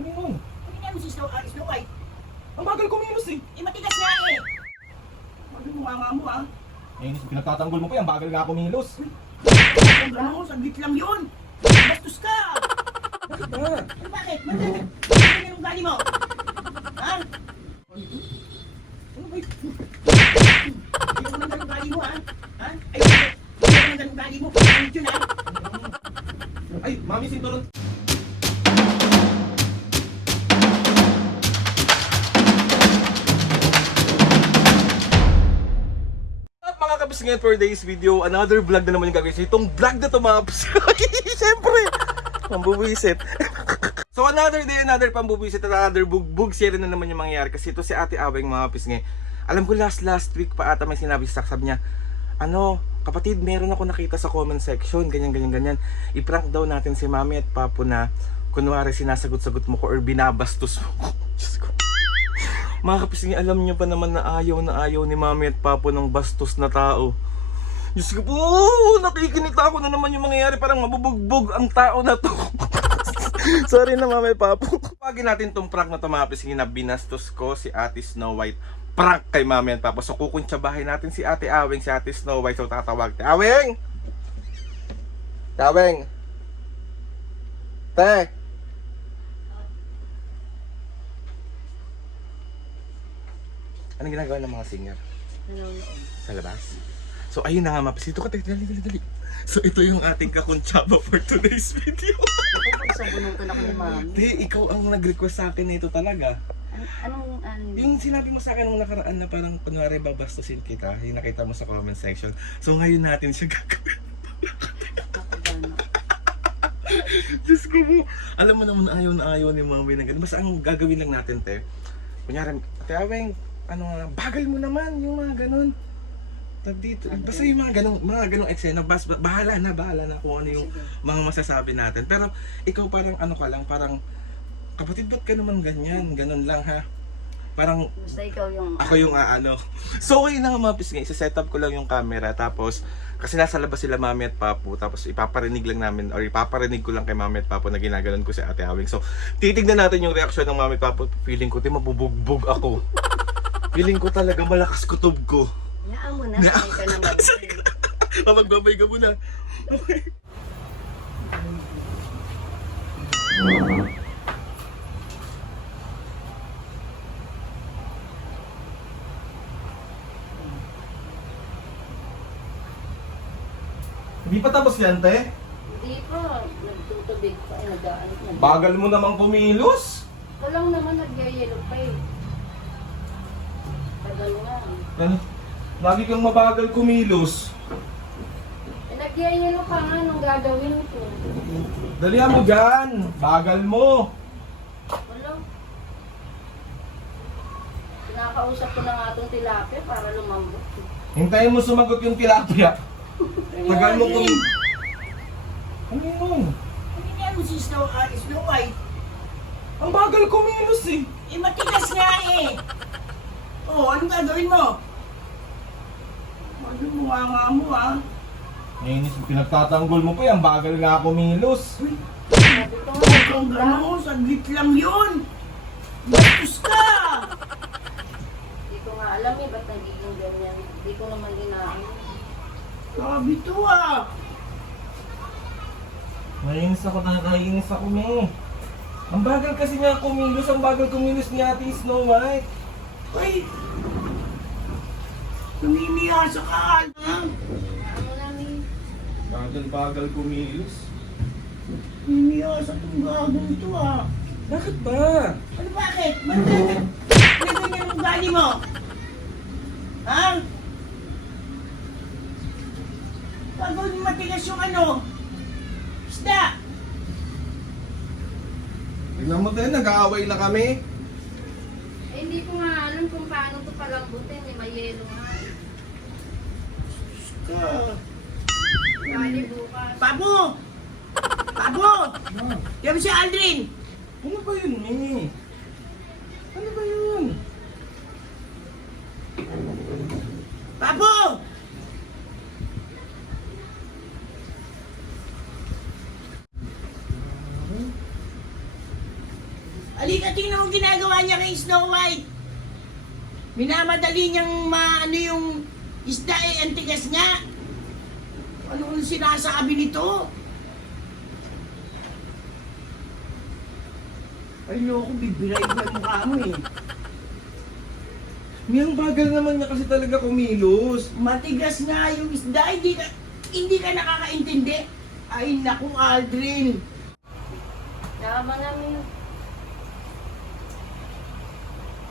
Ano yun? Hindi namin si Snow White. Ang bagal kumilos eh. Eh, matigas nga eh. Ano mo nga mo ah? Eh, pinagtatanggol mo pa yan, bagal nga kumilos. Ang gano'n, saglit lang yun. Bastos ka. Bakit ba? Ano bakit? Bakit yung ugali mo? Ha? Ano ba yun? Ayaw ko ng ganung ugali mo ha? Ha? Ayaw ko ng ganung ugali mo. Ano yun ha? Ay, Mami Sinturon. Mga kabis ngayon for today's video, another vlog na naman yung gagawin. Itong vlog na to mga kabis. Siyempre, pambubuisit. So another day, another pambubuisit, another bugbog share na naman yung mangyayari. Kasi ito si Ate Aweng mga kabis ngayon. Alam ko last week pa ata may sinabi sa sabi niya, ano, kapatid, meron ako nakita sa comment section, ganyan. I-prank daw natin si Mami at Papo na kunwari sinasagot-sagot mo ko or binabastos mo ko. Diyos ko. Mga kapising, alam niyo pa naman na ayaw ni Mami at Papo ng bastos na tao. Diyos ko po, nakikinita ako na naman yung mangyayari, parang mabubugbog ang tao na to. Sorry na Mami at Papo. Pagin natin tong prank na to mga kapising na binastos ko si Ate Snow White. Prank kay Mami at Papo. So kukuntsabahin natin si Ate Aweng, si Ate Snow White. So tatawag, Aweng! Aweng! Te! Anong ginagawa ng mga singer? Sa labas? So ayun na nga mapis. Dito ka, dali. So ito yung ating kakuntsaba for today's video. Ako, isang bunutan ako ni Mami. Te, ikaw ang nag-request sa akin nito talaga. Anong Yung sinabi mo sa akin nung nakaraan na parang kunwari babastusin kita, yung nakita mo sa comment section. So ngayon natin siya gagawin. kakagana? Diyos ko mo. Alam mo naman ayaw ni Mami ng ganun. Basta ang gagawin lang natin, te. Kunyari, Ate Aweng, ano nga, bagal mo naman yung mga ganun. Dito, basta yung mga ganung eksena, bahala na kung ano yung mga masasabi natin. Pero ikaw parang ano ka lang, parang kapatid, ba't ka naman ganyan? Ganun lang ha. Parang Basta ikaw yung... ako yung ano. So okay na nga mapis nga, isa-set up ko lang yung camera. Tapos, kasi nasa labas sila Mami at Papo. Tapos ipaparinig lang namin, or ipaparinig ko lang kay Mami at Papo na ginaganon ko si Ate Aweng. So, titignan natin yung reaction ng Mami at Papo. Feeling ko, mabubugbog ako. Feeling ko talaga malakas kutob ko. Yaan mo na, sanay ka na magbabay. Magbabay ka muna. Okay. Hindi pa tapos yan, te? Hindi pa, nagtutubig pa, nag-aan. Bagal mo namang kumilos. Walang naman nag-yellow pa eh. Tagal nga. Lagi kang mabagal kumilos. Eh, nag-yellow pa nga nung gagawin ko. Dalihan mo dyan. Bagal mo. Wala. Pinakausap ko na nga itong tilapia para lumambot. Hintayin mo sumagot yung tilapia. Tagal mo kung... Ano yun? Hindi namin si Snow White. Ang bagal kumilos eh. Eh, matigas nga eh. Oh, anong gagawin mo? Ano mo nga mo ah? Nainis, pinagtatanggol mo pa yan. Bagal nga kumilos. Sabi ko nga, Ang gano'n, saglit lang yun. Bastos ka. hindi ko nga alam eh, ba't nagiging ganyan. Hindi ko naman ginaan. Sabi to ah. Nainis ako me. Ang bagal kasi niya kumilos. Ang bagal kumilos ni Ate Snow White. Ay. Namimiyasa ka. Ha? Ano namin? Bagal kumilos. Namimiyasa itong gagawin to ah. Bakit ba? Ano bakit? Ano ganyan ang ugali mo? Ha? Gagawin matigas yung ano? Isda! Tignan mo din, nag-aaway na kami. Eh, hindi ko nga alam kung paano ito palambutin. Eh, may yelo nga. Ka. Kali bukas. Pabo! Pabo! Yan si Aldrin! Ano ba yun, Mimi? Ano ba yun? Pabo! Halika, tingnan mo ginagawa niya kay Snow White. Minamadali niyang ano yung isda eh, ang tigas nga. Ano ang sinasabi nito? Ayoko, bibiray ko yung mukha mo eh. Miyang bagal naman niya kasi talaga kumilos. Matigas nga yung isda, hindi ka nakakaintindi. Ay naku, Aldrin. Naman namin.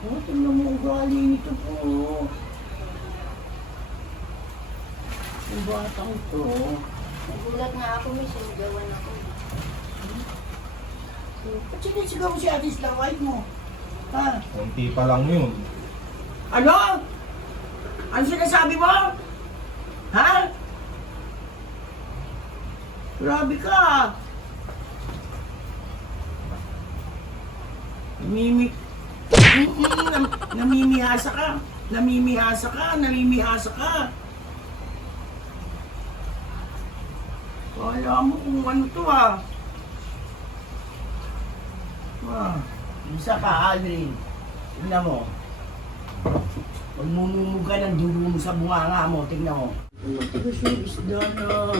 Oh, tingnan mo ugali nito po. Ang batang to. Nagulat nga ako, may sinigawan ako. Ba't sinisigaw si Ate Snow White mo? Ha? Konti pa lang yun. Ano? Ano sinasabi mo? Ha? Grabe ka. Namimihasa ka. Namimihasa ka. Namimihasa ka. Kala mo kung ano to ah. Isa ka, Aldrin. Tingnan mo. Magmumumog ka ng dulo mo sa bunganga mo. Tingnan mo. Matigas yung isda na.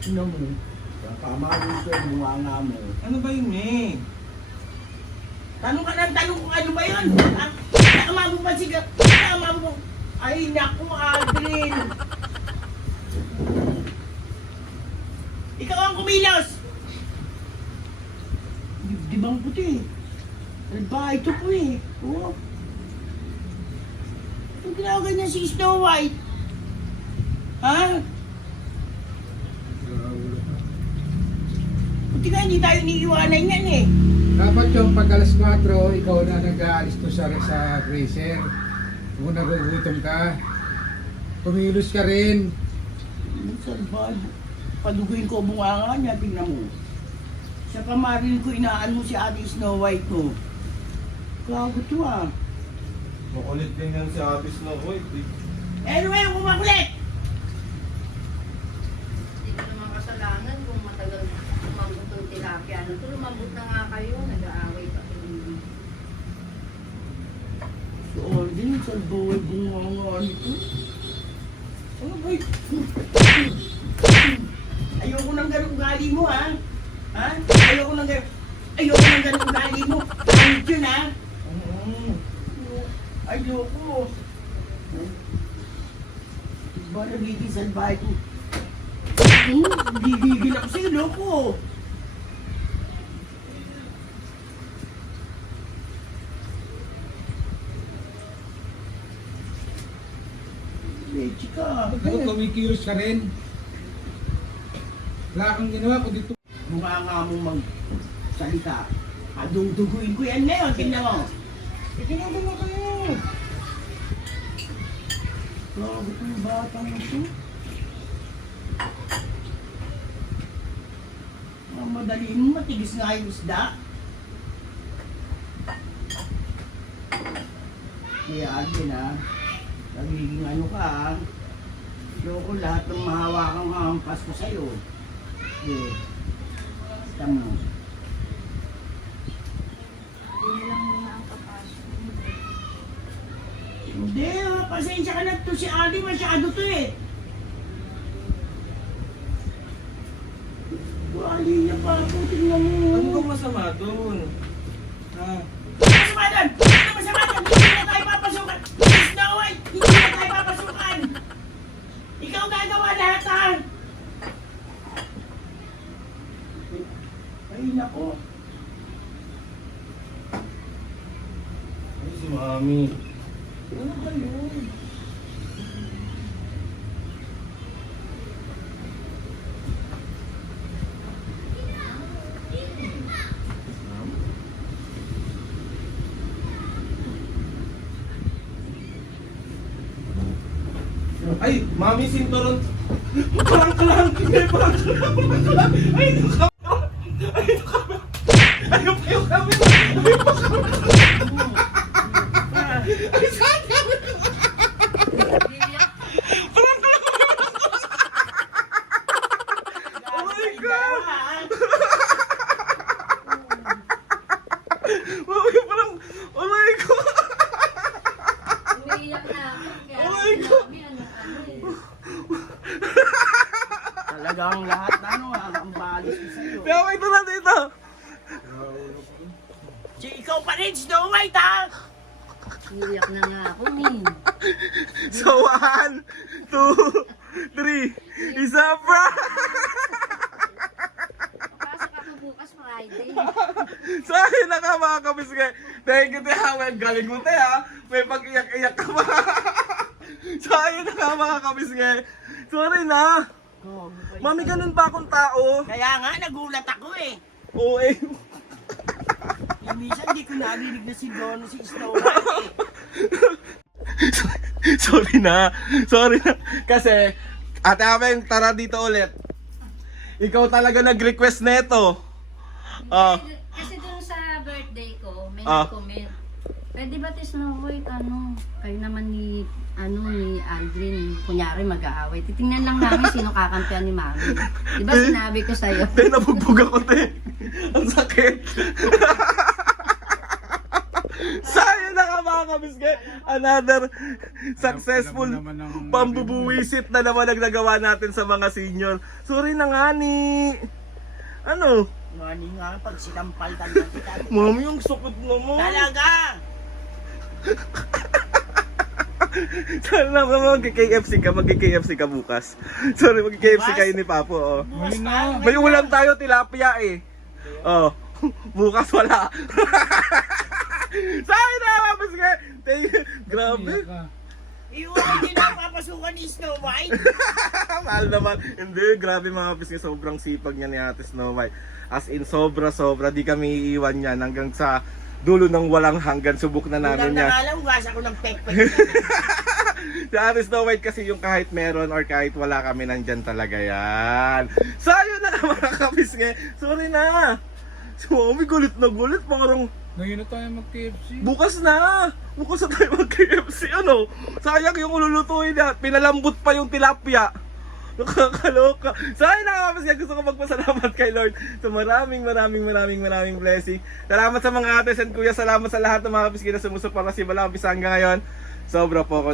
Tingnan mo. Tama rin sa bunganga mo. Ano ba yun eh? Tanong ka ng tanong kung ano ba yun? Tama mo ba siya? Tama mo. Ay naku, Aldrin. Ikaw ang kumilos. Di bang puti? Ano ba ito po eh? Oo. Ang ginagawa niya si Snow White? Ha? Buti ka, hindi tayo iniiwanan yan eh. Dapat yung pag alas 4, ikaw na nag-aalis to sa freezer. Kung nagugutom ka, kumilos ka rin. Salbad. Paluguin ko ang bunganga niya, tingnan mo. Sa kamarin ko, inaan mo si Ate Snow White mo. Gago to ah. Makulit din yan si Ate Snow White eh. Anyway, kumakulit! Hindi ko naman kasalanan kung matagal lumambot yung tilapia. Ano to, lumambot na nga kayo, nag-aaway pa kayo. Si Aldrin, salbawal bunganga nito. Ano ba ito? Ayoko nang ganun ugali mo ha? Ha? Ayoko nang ganun ugali mo. Ano yun ha? Ayoko. Ba nagiging salbahe ko? Gigigil ako sa'yo, loko. Leche ka. Ikaw, kumikilos ka rin. Wala kang ginawa kundi ito. Mukha nga mong magsalita. Adungduguin ko yan ngayon, tingnan mo. Ikinaba mo kayo. Grabe ko yung batang ito. Madali mo, matigis nga yung isda. Kaya Alvin ha, nagiging ano ka ha. Ayoko lahat ng mahawakang hampas ko sa'yo. Okay. Tama. Hindi lang muna ang papasok. Hindi, pasensya ka na to si Alvin, masyado to eh. Wali niya pa ako, tingnan mo. Ano bang masama dun? Ha? Masama doon! Ano masama doon? Hindi na tayo papasukan! Snow White! Hindi na tayo papasukan! Ikaw gagawa lahat ha! Ay nako! Ay, si Mami. Ano ba yun? Ay, Mami Sinturon. Parang ka lang. Parang ka lang. Ay, ito ka. Ay, ito ka. Ayaw pa yung kami. Ayaw pa kami. Ay, saan kami? Parang ka lang. Oh my God. ano ang balis ko sa'yo. Kaya wait na dito. Si ikaw pa rin, Snow White ha! Iyak na nga ako, Min. So 1, 2, 3. Isa pa. Pasok ako bukas Friday. So ayun na ka mga kabisgay. Thank you Teha. Galing mo Teha. May pag-iyak-iyak ka pa. So ayun na ka mga kabisgay. Sorry na. Mami, ganun ba akong tao? Kaya nga, nagulat ako eh. Oo eh. Yung minsan, hindi ko narinig na si Don, si Snow White eh. Sorry na. Sorry na. Kasi, Ate Ameng, tara dito ulit. Ikaw talaga nag-request neto. Ah. Kasi dun sa birthday ko, may Ah. nag-comment. Pwede ba Snow White, kayo naman ni Aldrin, kunyari mag-aaway. Titingnan lang namin sino kakampihan ni Mami. Di ba sinabi ko sa'yo? Te, nabugbog ako, te. Ang sakit. Sayang na ka mga kabisgay. Another successful Alam mo naman ang pambubuwisit na naman ang nagawa natin sa mga senior. Sorry na nga ni... Ano? Mani nga, pag sinampal talaga kita. Mami, ang sakit naman. Talaga! Sana naman mag-KFC ka, mag-KFC ka bukas. Sorry, mag-KFC kayo ni Papo, oh. Mali na. May ulam tayo, tilapia eh. Oh, bukas wala. Sorry na, mapis ka. Grabe. Iyak ka. Iwan, hindi na papasukan ni Snow White. Mahal naman. Hindi, grabe mga kapis niya. Sobrang sipag niya ni Ate Snow White. As in, sobra-sobra. Di kami iiwan yan hanggang sa dulo ng walang hanggan. Subok na namin Ulang yan. nakalang, hugas ako ng pekpek. Si Ate Snow White kasi yung kahit meron or kahit wala kami, nandyan talaga yan. So, ayun na mga kapis niya. Sorry na. Si Mami gulit na gulit. Parang Ngayon na tayo mag-KFC. bukas na. Bukas na tayo mag-KFC. Ano? Sayang yung ululutuin na. Pinalambot pa yung tilapia. Nakakaloka. Sayang na kapis niya. Gusto ko magpasalamat kay Lord. So maraming blessing. Salamat sa mga ates and kuya. Salamat sa lahat ng mga kapis na sumusuporta si Balapis hanggang ngayon. Sobra po ako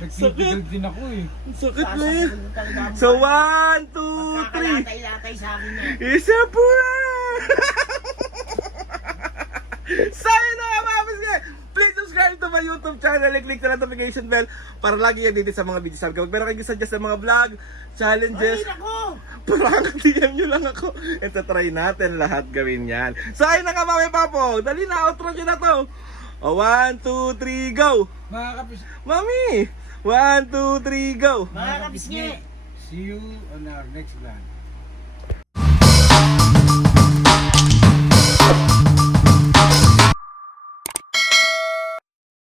Nagsipigal din ako eh. Sakit na eh. So 1, 2, 3. Kakalatay-latay sa akin eh. Isa po na! Sayang na mga kapis nga! Please subscribe to my YouTube channel and click the notification bell para lagi yan dito sa mga videos. Sabi ko, meron kayo suggest sa mga vlog, challenges, Ay, nako! prank, DM nyo lang ako. And try natin lahat gawin yan. So ayun na ka mga Papo. Dali na, outro nyo na to. O 1, 2, 3, go! Mga kapis, Mami! 1, 2, 3, go! Mga kapisngi! see you on our next vlog.